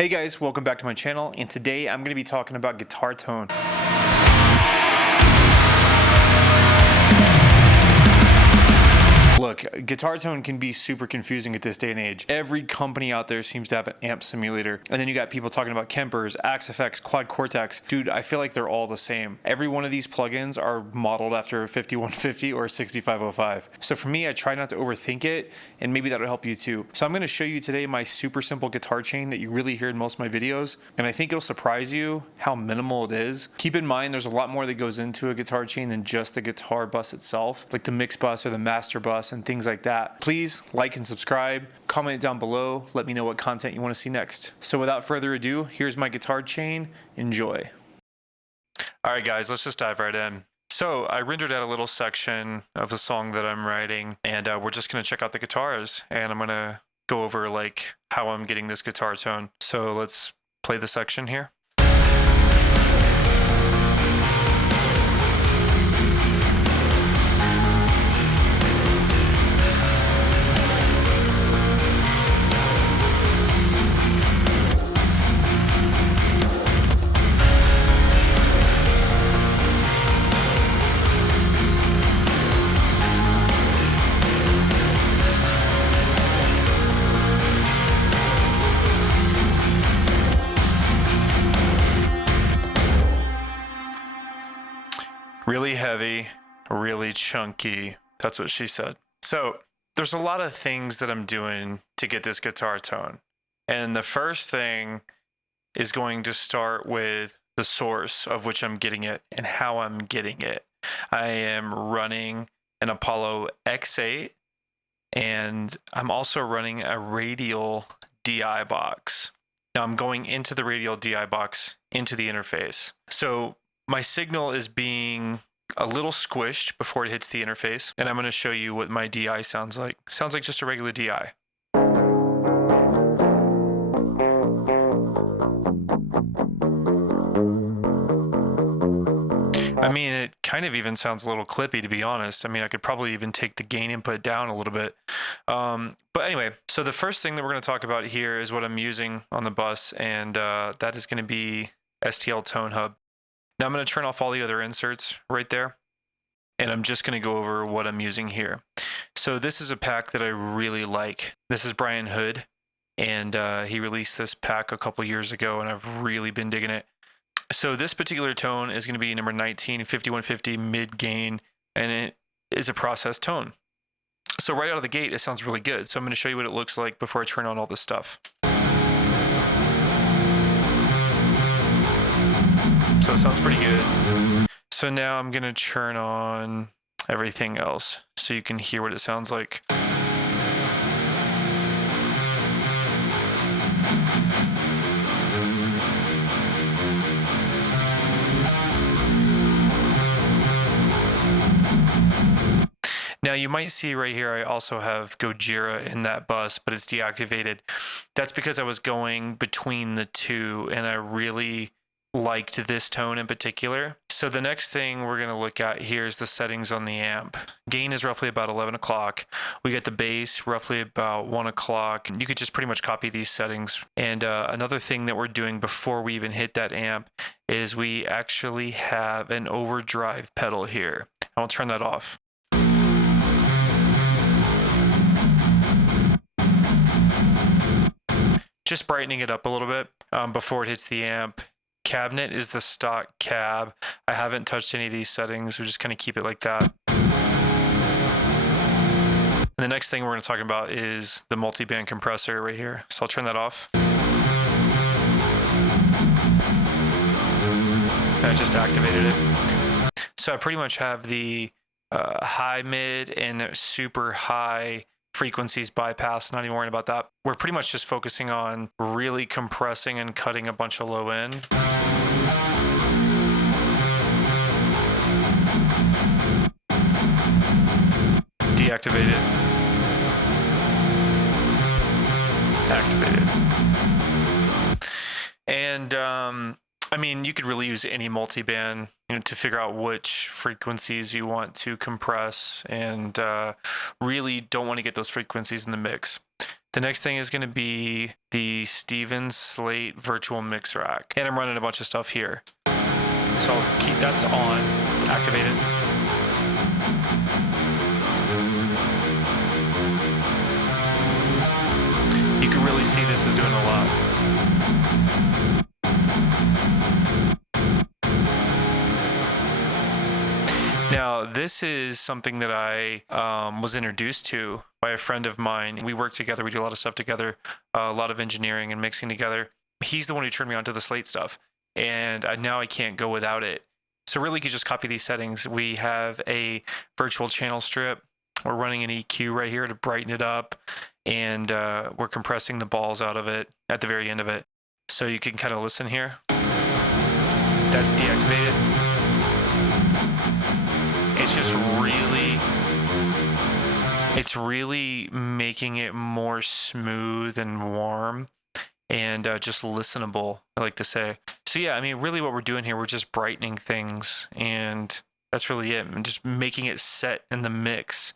Hey guys, welcome back to my channel, and today I'm going to be talking about guitar tone. Look, guitar tone can be super confusing at this day and age. Every company out there seems to have an amp simulator. And then you got people talking about Kempers, AxeFX, Quad Cortex. Dude, I feel like they're all the same. Every one of these plugins are modeled after a 5150 or a 6505. So for me, I try not to overthink it, and maybe that'll help you too. So I'm going to show you today my super simple guitar chain that you really hear in most of my videos. And I think it'll surprise you how minimal it is. Keep in mind, there's a lot more that goes into a guitar chain than just the guitar bus itself, like the mix bus or the master bus and things like that. Please like and subscribe, comment down below, let me know what content you want to see next. So without further ado, here's my guitar chain. Enjoy. All right guys, let's just dive right in. So I rendered out a little section of the song that I'm writing, and we're just going to check out the guitars, and I'm going to go over like how I'm getting this guitar tone. So let's play the section here. Really heavy, really chunky. That's what she said. So there's a lot of things that I'm doing to get this guitar tone. And the first thing is going to start with the source of which I'm getting it and how I'm getting it. I am running an Apollo X8, and I'm also running a radial DI box. Now I'm going into the radial DI box into the interface. So my signal is being a little squished before it hits the interface, and I'm going to show you what my DI sounds like. Sounds like just a regular DI. I mean, it kind of even sounds a little clippy, to be honest. I mean, I could probably even take the gain input down a little bit. But anyway, so the first thing that we're going to talk about here is what I'm using on the bus, and that is going to be STL Tone Hub. Now I'm going to turn off all the other inserts right there, and I'm just going to go over what I'm using here. So this is a pack that I really like. This is Brian Hood, and he released this pack a couple years ago, and I've really been digging it. So this particular tone is going to be number 19, 5150 mid gain, and it is a processed tone. So right out of the gate, it sounds really good. So I'm going to show you what it looks like before I turn on all this stuff. So it sounds pretty good. So now I'm going to turn on everything else so you can hear what it sounds like. Now you might see right here I also have Gojira in that bus, but it's deactivated. That's because I was going between the two, and I really liked this tone in particular. So the next thing we're going to look at here is the settings on the amp. Gain is roughly about 11 o'clock. We get the bass roughly about 1 o'clock. You could just pretty much copy these settings. And another thing that we're doing before we even hit that amp is we actually have an overdrive pedal here. I'll turn that off. Just brightening it up a little bit before it hits the amp. Cabinet is the stock cab. I haven't touched any of these settings. We just kind of keep it like that. And the next thing we're going to talk about is the multi-band compressor right here. So I'll turn that off. I just activated it. So I pretty much have the high, mid, and super high frequencies bypass, not even worrying about that. We're pretty much just focusing on really compressing and cutting a bunch of low end. Deactivated. Activated. And I mean, you could really use any multiband, to figure out which frequencies you want to compress, and really don't want to get those frequencies in the mix. The next thing is going to be the Stevens Slate Virtual Mix Rack. And I'm running a bunch of stuff here. So I'll keep that's on, it's activated. You can really see this is doing a lot. Now, this is something that I was introduced to by a friend of mine. We work together. We do a lot of stuff together, a lot of engineering and mixing together. He's the one who turned me on to the Slate stuff, and now I can't go without it. So really, you could just copy these settings. We have a virtual channel strip. We're running an EQ right here to brighten it up, and we're compressing the balls out of it at the very end of it. So you can kind of listen here. That's deactivated. It's really making it more smooth and warm and just listenable, I like to say. So yeah, I mean, really what we're doing here, we're just brightening things, and that's really it. And just making it set in the mix.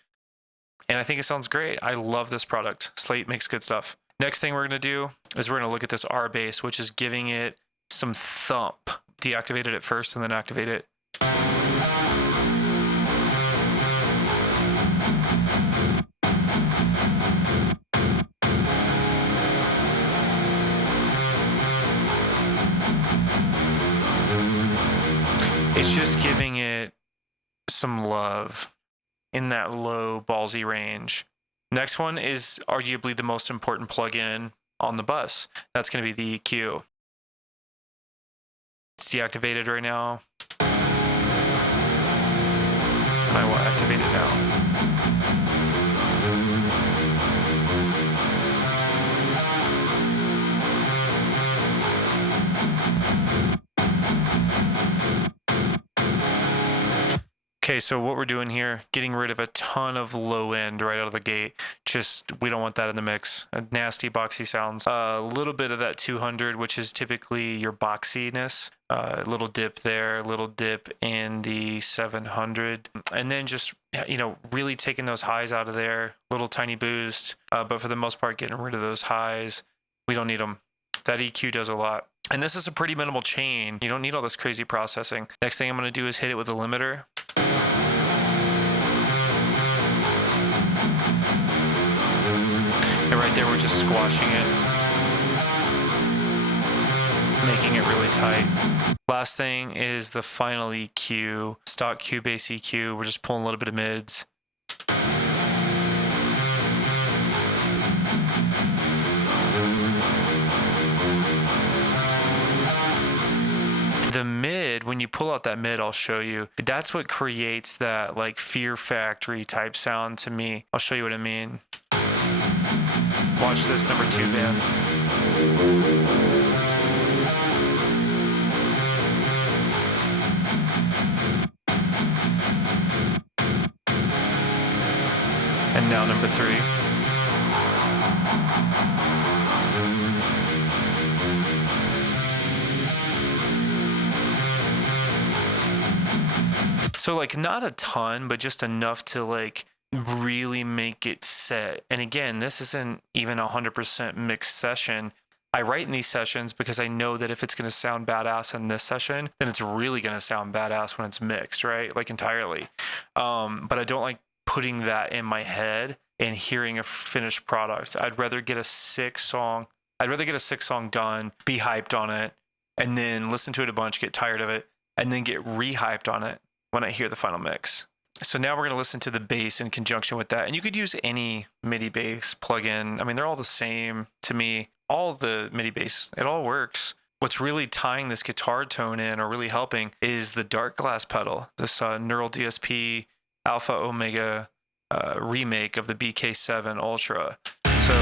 And I think it sounds great. I love this product. Slate makes good stuff. Next thing we're going to do is we're going to look at this R bass, which is giving it some thump. Deactivate it at first and then activate it. It's just giving it some love in that low ballsy range. Next one is arguably the most important plugin on the bus. That's going to be the EQ. It's deactivated right now. I will activate it now. Okay, so what we're doing here, getting rid of a ton of low end right out of the gate. Just, we don't want that in the mix. Nasty, boxy sounds. A little bit of that 200, which is typically your boxiness. A little dip there, a little dip in the 700. And then just, you know, really taking those highs out of there. Little tiny boost. But for the most part, getting rid of those highs. We don't need them. That EQ does a lot. And this is a pretty minimal chain. You don't need all this crazy processing. Next thing I'm going to do is hit it with a limiter. And right there, we're just squashing it, making it really tight. Last thing is the final EQ, stock Cubase EQ. We're just pulling a little bit of mids. The mid, when you pull out that mid, I'll show you. That's what creates that like Fear Factory type sound to me. I'll show you what I mean. Watch this number 2 band. And now number 3. So like not a ton, but just enough to like really make it set. And again, this isn't even 100% mixed session. I write in these sessions because I know that if it's going to sound badass in this session, then it's really going to sound badass when it's mixed, right? Like entirely. But I don't like putting that in my head and hearing a finished product. I'd rather get a 6-song done, be hyped on it, and then listen to it a bunch, get tired of it, and then get re-hyped on it when I hear the final mix. So now we're going to listen to the bass in conjunction with that. And you could use any MIDI bass plugin. I mean, they're all the same to me. All the MIDI bass, it all works. What's really tying this guitar tone in or really helping is the dark glass pedal, this Neural DSP Alpha Omega remake of the BK7 Ultra. So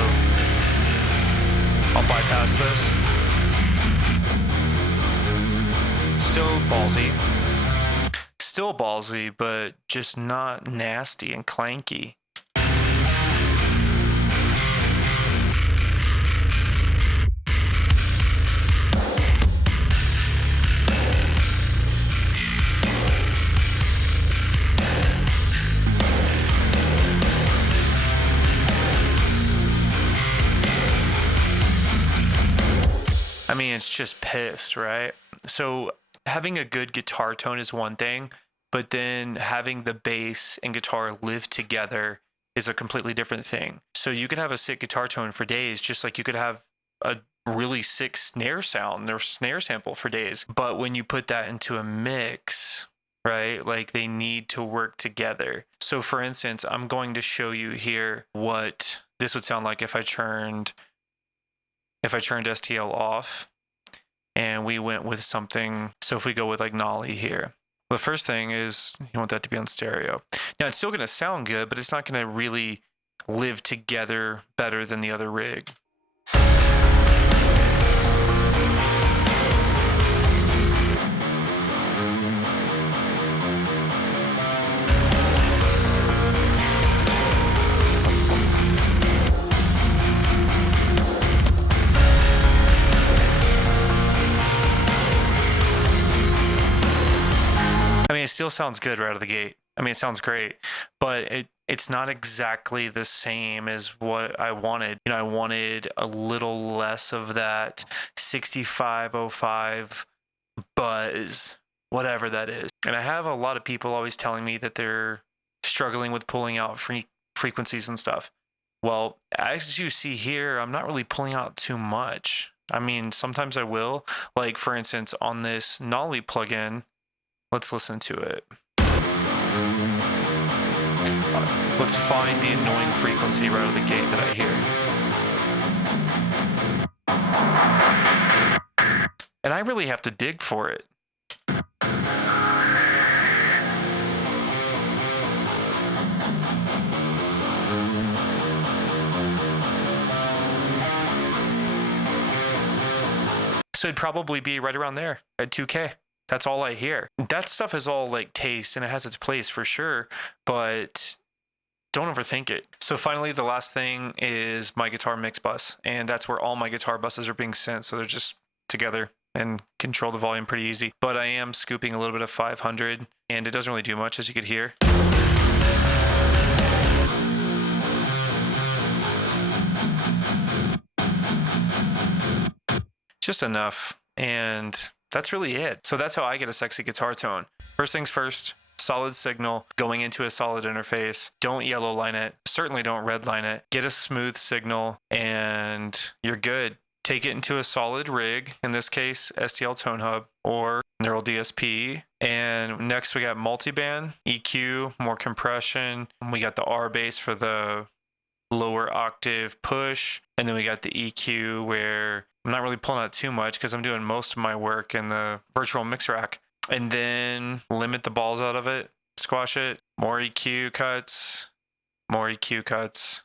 I'll bypass this. Still ballsy, but just not nasty and clanky. I mean, it's just pissed, right? So having a good guitar tone is one thing, but then having the bass and guitar live together is a completely different thing. So you could have a sick guitar tone for days, just like you could have a really sick snare sound or snare sample for days. But when you put that into a mix, right, like they need to work together. So for instance, I'm going to show you here what this would sound like if I turned STL off and we went with something. So if we go with like Nolly here, the first thing is you want that to be on stereo. Now it's still going to sound good, but it's not going to really live together better than the other rig. I mean, it still sounds good right out of the gate. I mean, it sounds great, but it's not exactly the same as what I wanted. You know, I wanted a little less of that 6505 buzz, whatever that is. And I have a lot of people always telling me that they're struggling with pulling out frequencies and stuff. Well, as you see here, I'm not really pulling out too much. I mean, sometimes I will. Like, for instance, on this Nolly plugin, let's listen to it. Let's find the annoying frequency right out of the gate that I hear. And I really have to dig for it. So it'd probably be right around there at 2K. That's all I hear. That stuff is all like taste and it has its place for sure, but don't overthink it. So finally, the last thing is my guitar mix bus, and that's where all my guitar buses are being sent. So they're just together and control the volume pretty easy. But I am scooping a little bit of 500 and it doesn't really do much, as you could hear. Just enough. And that's really it. So that's how I get a sexy guitar tone. First things first, solid signal going into a solid interface. Don't yellow line it. Certainly don't red line it. Get a smooth signal and you're good. Take it into a solid rig, in this case, STL Tone Hub or Neural DSP. And next we got multiband, EQ, more compression. We got the R bass for the lower octave push. And then we got the EQ where I'm not really pulling out too much because I'm doing most of my work in the virtual mix rack. And then limit the balls out of it, squash it, more EQ cuts, more EQ cuts.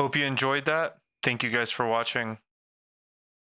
Hope you enjoyed that. Thank you guys for watching.